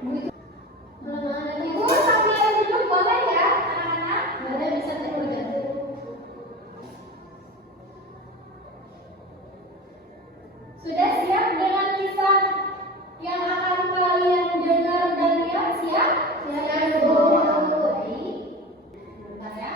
Ibu sambil duduk boleh ya, anak-anak? Boleh, bisa tidur ya. Sudah siap dengan kisah yang akan kalian dengar dan lihat? Siap? Siap, Ibu. Baik. Bentar ya.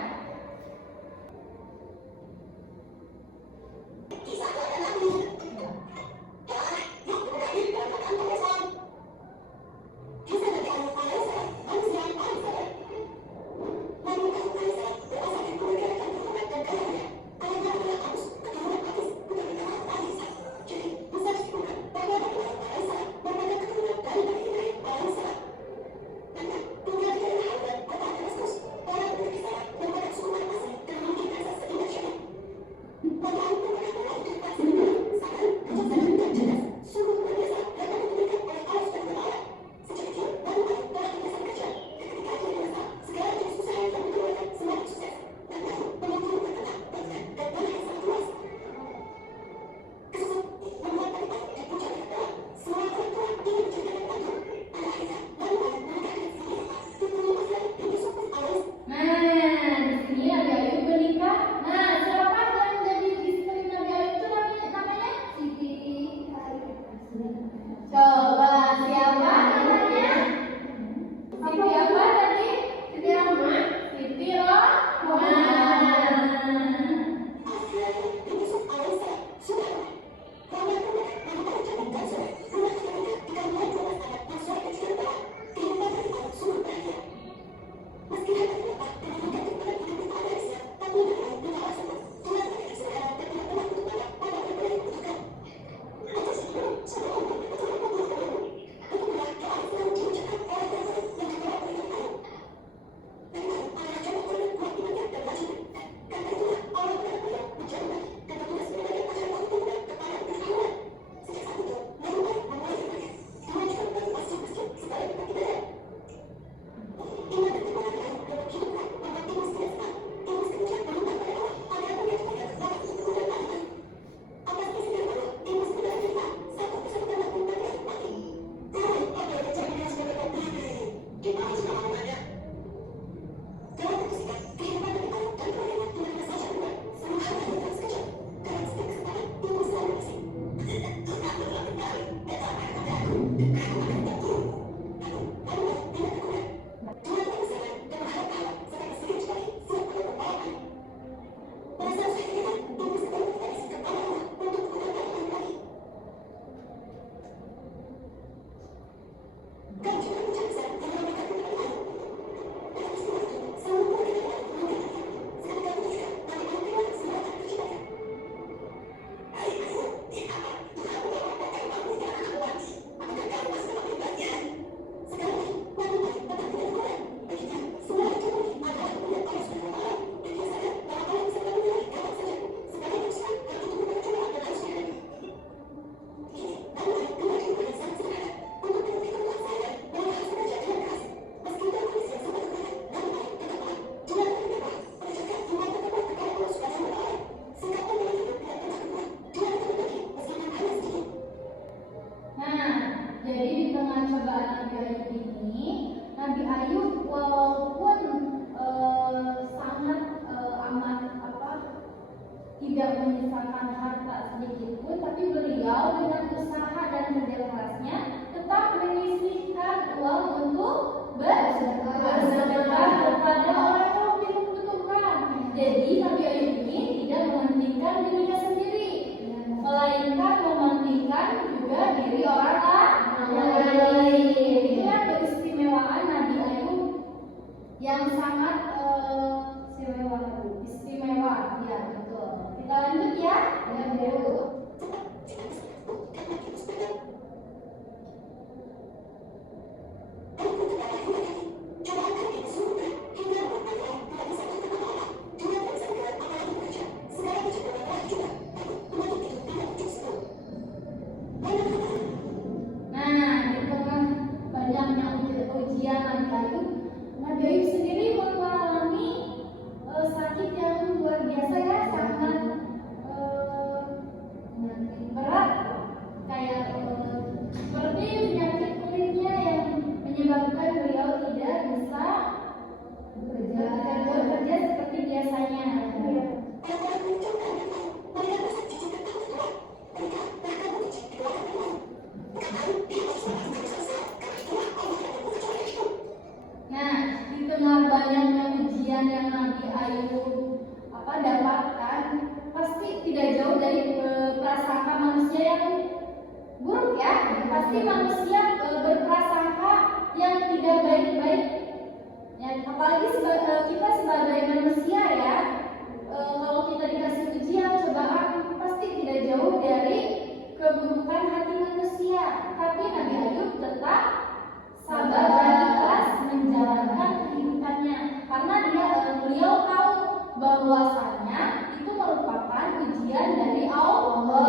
Tidak menyisakan harta sedikit pun, tapi beliau dengan usaha dan kerja kerasnya tetap menyisihkan uang untuk bersedekah kepada orang yang membutuhkan. Jadi Nabi Ayub ini tidak mementingkan dirinya sendiri, melainkan mementingkan juga diri orang lain. Inilah keistimewaan Nabi Ayub yang sangat istimewa, ya betul. Kita lanjut ya. Ya, Bu. Nah, di tengah banyaknya ujian Nabi Ayub sendiri mengalami sakit yang Ayub dapatkan pasti tidak jauh dari prasangka manusia yang buruk ya. Pasti manusia berprasangka yang tidak baik-baik ya, apalagi kita sebagai manusia ya, kalau kita dikasih ujian, cobaan, pasti tidak jauh dari keburukan hati manusia. Tapi Nabi Ayub tetap sabar dan ikhlas menjalankan kehidupannya karena beliau tahu bahwasanya itu merupakan ujian dari Allah.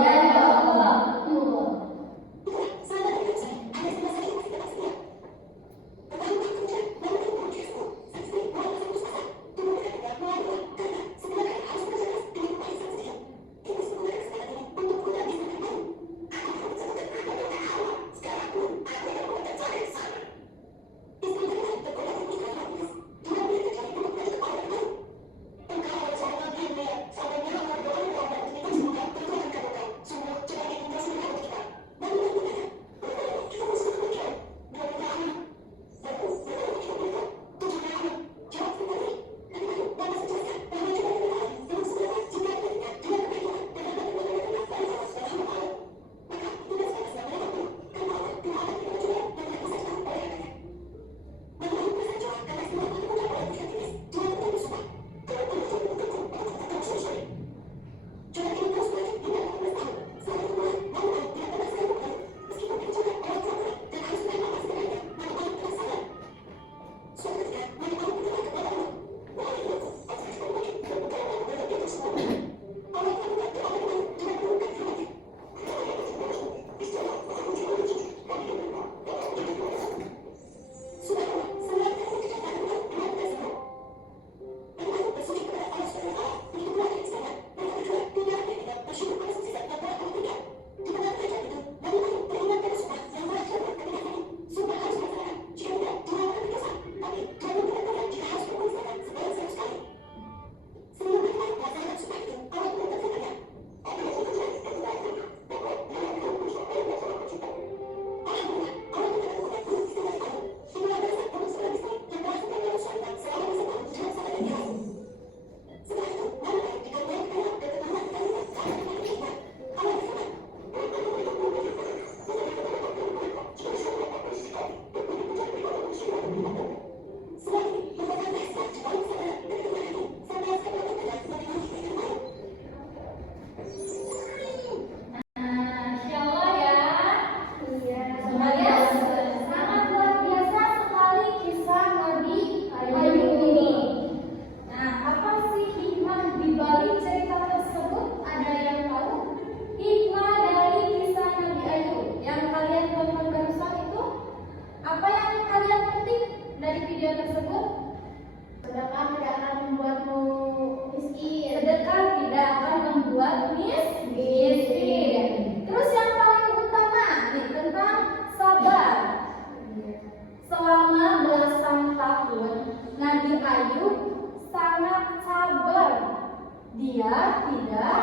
Dia tidak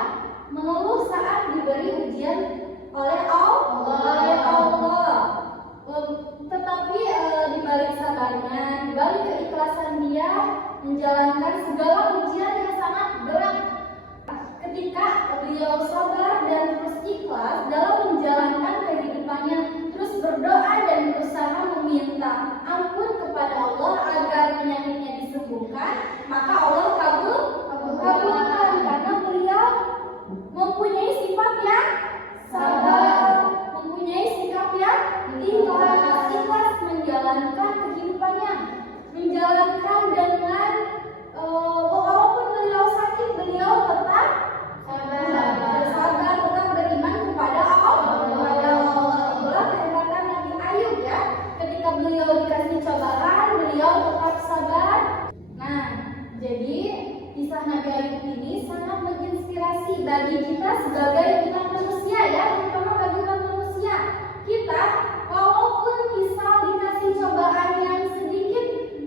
mengeluh saat diberi ujian oleh Allah. Tetapi di balik sabarnya, di balik keikhlasan dia menjalankan segala ujian yang sangat berat. Ketika beliau sabar dan terus ikhlas dalam menjalankan kehidupannya, terus berdoa dan berusaha meminta ampun kepada Allah agar penyakitnya disembuhkan, maka Allah kabulkan karena beliau mempunyai sifat yang sabar, mempunyai sikap yang ikhlas menjalankan kehidupannya, menjalankan dengan walaupun beliau sakit, beliau tetap sabar, tetap beriman kepada Allah. Itulah kehebatan Nabi Ayub ya. Ketika beliau dikasih cobaan, beliau tetap sabar. Nah, jadi kisah Nabi Ayub ini sangat menginspirasi bagi kita sebagai umat manusia ya, terutama bagi umat manusia. Kita walaupun misal dikasih cobaan yang sedikit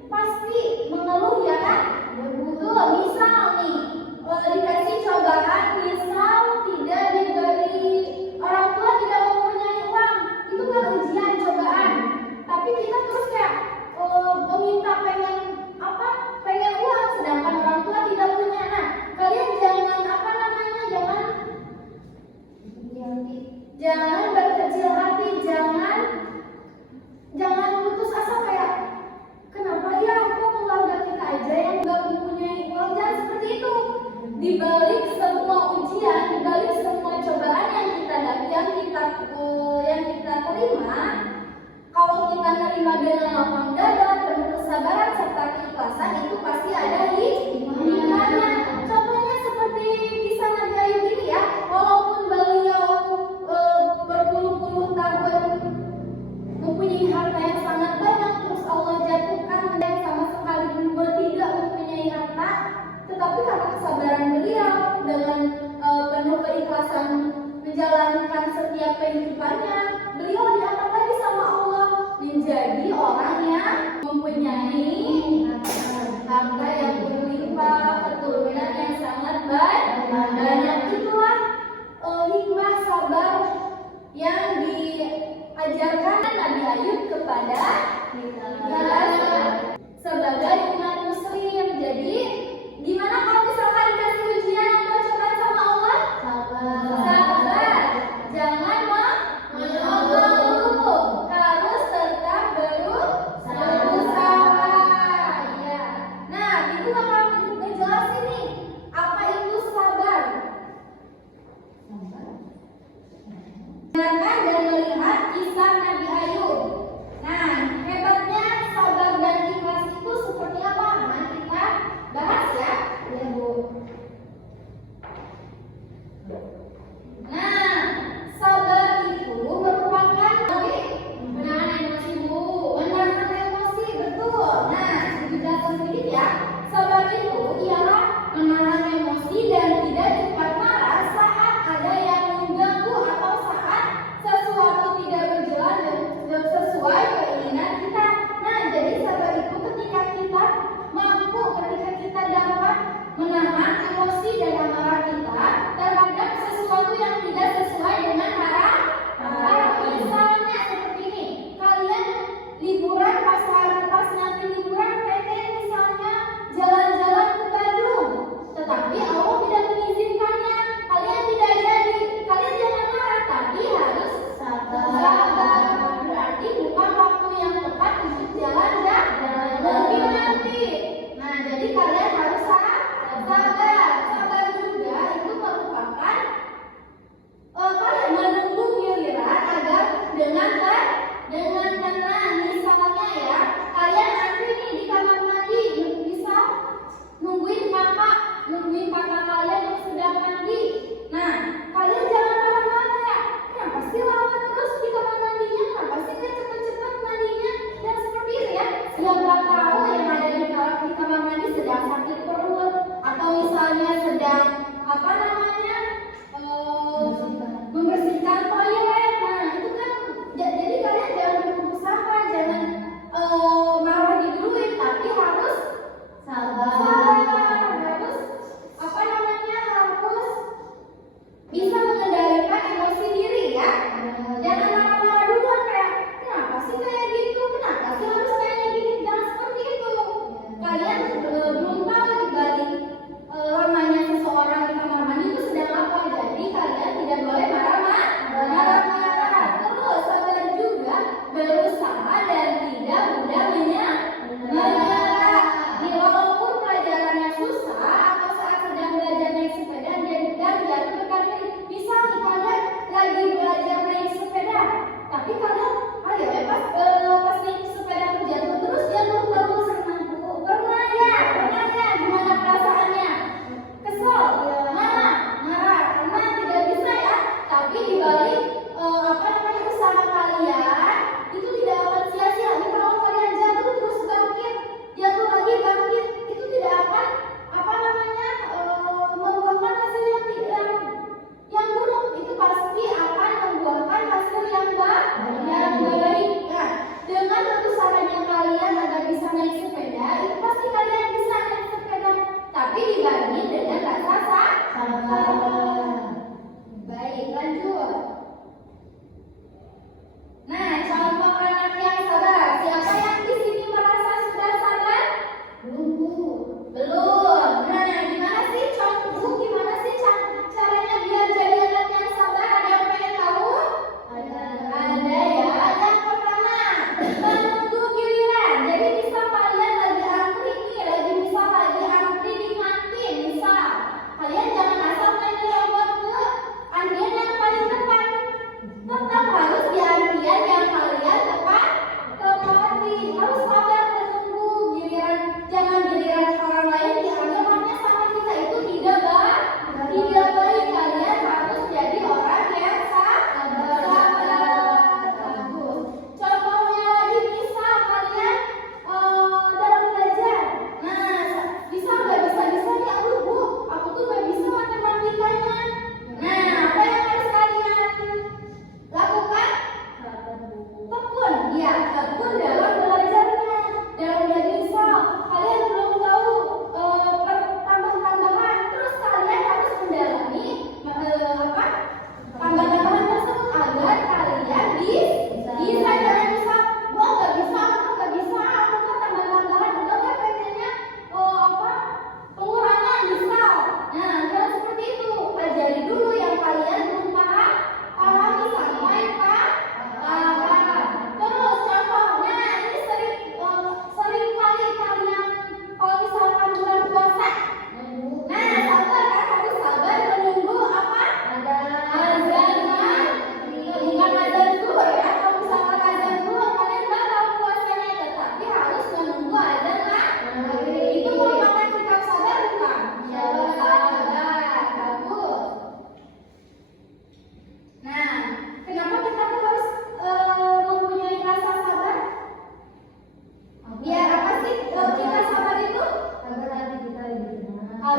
pasti mengeluh ya kan? Betul, misal nih dikasih cobaan, misal tidak diberi, orang tua tidak mempunyai uang, itu kan ujian cobaan. Tapi kita terus kayak meminta pengen uang, sedangkan orang tua tidak dengan lapang dada, penuh kesabaran serta keikhlasan, itu pasti ada hikmahnya. Contohnya seperti kisah Nabi Ayub ini ya, walaupun beliau berpuluh-puluh tahun mempunyai harta yang sangat banyak, terus Allah jatuhkan menjadi sama sekali tidak mempunyai harta, tetapi karena kesabaran beliau dengan penuh keikhlasan menjalankan setiap kehidupannya, beliau diangkat lagi sama Allah menjadi orang yang mempunyai harta yang berlimpah.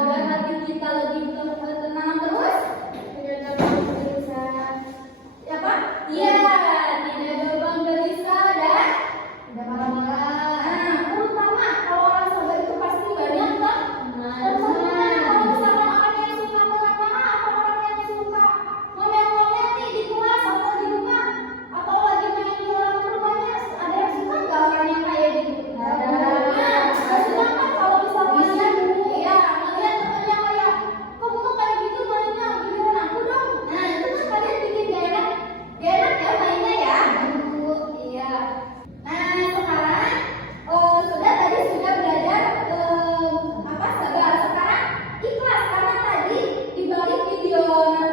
agar hati kita lebih tenang terus. Apa? Iya, tidak gampang gelisah dan tidak marah-marah. Nah, terutama kalau orang sabar itu pasti banyak kan? Teman-teman, kalau misalkan orang yang suka marah-marah atau orang yang suka ngomel-ngomel nih di kelas atau di rumah atau lagi main di halaman rumahnya, ada yang suka nggak orang yang kayak gitu? Ada. Nah, suka kan kalau misalkan ya ngeliat temennya kayak kamu tuh kayak gitu mainnya giliran aku dong. Nah, itu kan kalian bikin gak enak ya mainnya ya. Iya. Nah, sekarang sudah belajar apa sabar. Sekarang ikhlas karena tadi di balik video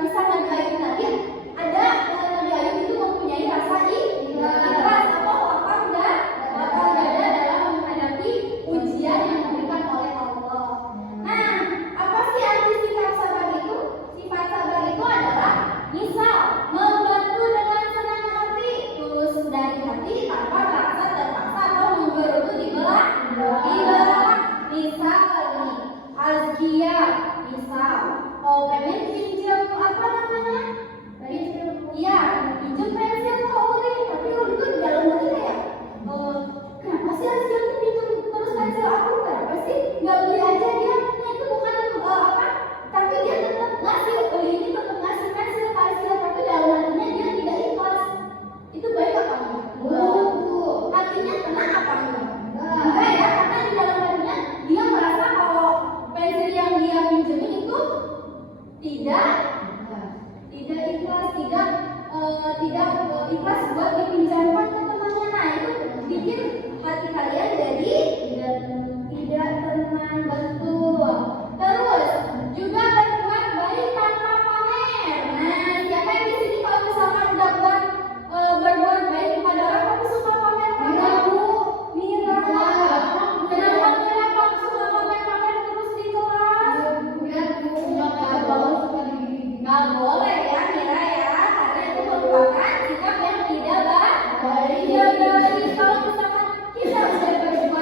kisah Nabi Ayub tadi ada Nabi Ayub itu mempunyai rasa ikhlas atau lapang dada dalam menghadapi ujian yang diberikan oleh Allah. Nah, apa sih arti sifat sabar itu? Sifat sabar itu adalah misal membantu dengan senang hati, tulus dari hati tanpa merasa terpaksa atau menggerutu di belakang. Misal nih, Azkia, misal pengen pinjam apa namanya? Iya, pinjam pensil ke Uli, tapi Uli tuh di dalam hati kayak kenapa sih Azkia tuh pinjam terus pensil aku? Kenapa sih nggak beli aja dia? Nah, itu bukan apa? Tapi dia tetap ngasih, Uli ini tetap ngasih pensil ke Azkia, tapi dalam hatinya dia tidak ikhlas. Itu baik apa enggak? Hatinya tenang apa enggak? Enggak ya, karena di dalam hatinya dia merasa kalau pensil yang dia pinjemin itu tidak ikhlas, tidak ikhlas buat dipinjamkan ke temannya. Nah, itu bikin hati kalian jadi tidak tenang, betul. Terus juga berbuat baik tanpa pamer. Nah, siapa yang di sini kalau misalkan udah berbuat baik kepada orang tapi suka pamer? Mira. Kenapa suka pamer terus di kelas? Nggak boleh ya, Mira ya, karena itu merupakan sikap yang tidak baik. Kalau misalkan kita sudah berbuat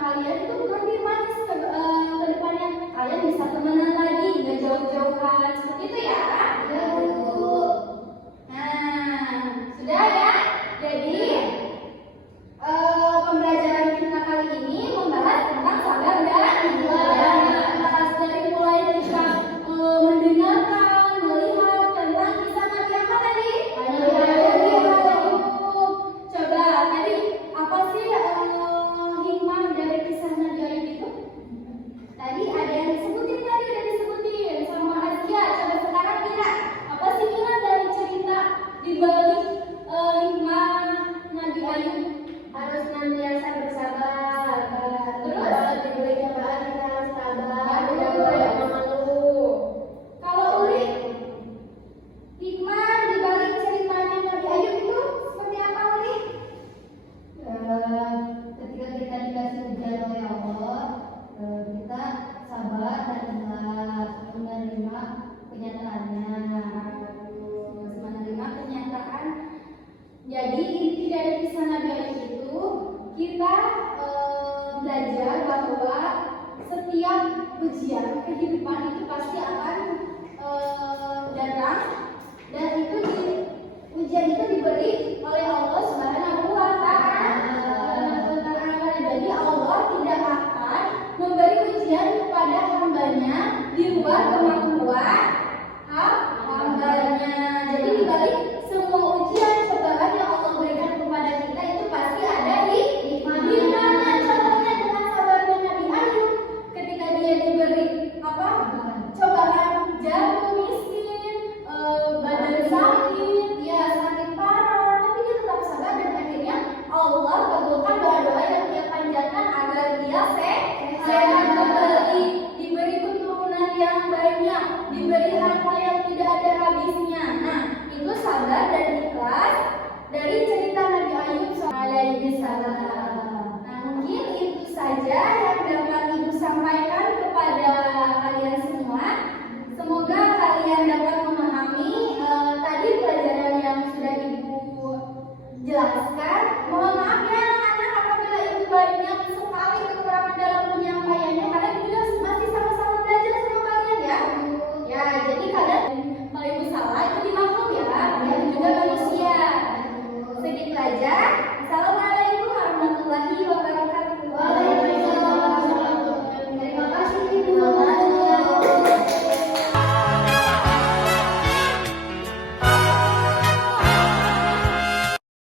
kalian itu nanti manis ke depannya. Kalian bisa temenan lagi, nggak jauh-jauhan. Seperti itu ya. Ya, Bu. Nah, sudah ya. Jadi pembelajaran kita kali ini membahas tentang sabar dan ikhlas. Dari mulai kita mendengarkan, melihat tentang kisah Nabi apa tadi? Nabi Ayub. Coba tadi apa sih hikmah dari kisah Nabi Ayub itu? Tadi ada yang disebutin, tadi udah disebutin sama Azkia. Coba sekarang Mira, apa sih Mira dari cerita di balik hikmah Nabi Ayub? Harus senantiasa bersabar. Terus? Kalau diberi cobaan kita harus sabar. Betul. Tidak boleh mengeluh. Kalau Uli, hikmah di balik ceritanya Nabi Ayub itu seperti apa Uli? Ketika kita dikasih ujian oleh Allah, kita sabar dan ikhlas menerima kenyataannya. Menerima kenyataan. Jadi inti dari kisah Nabi Ayub itu kita belajar bahwa setiap ujian kehidupan itu pasti akan datang, dan ujian itu diberi oleh Allah Subhanahu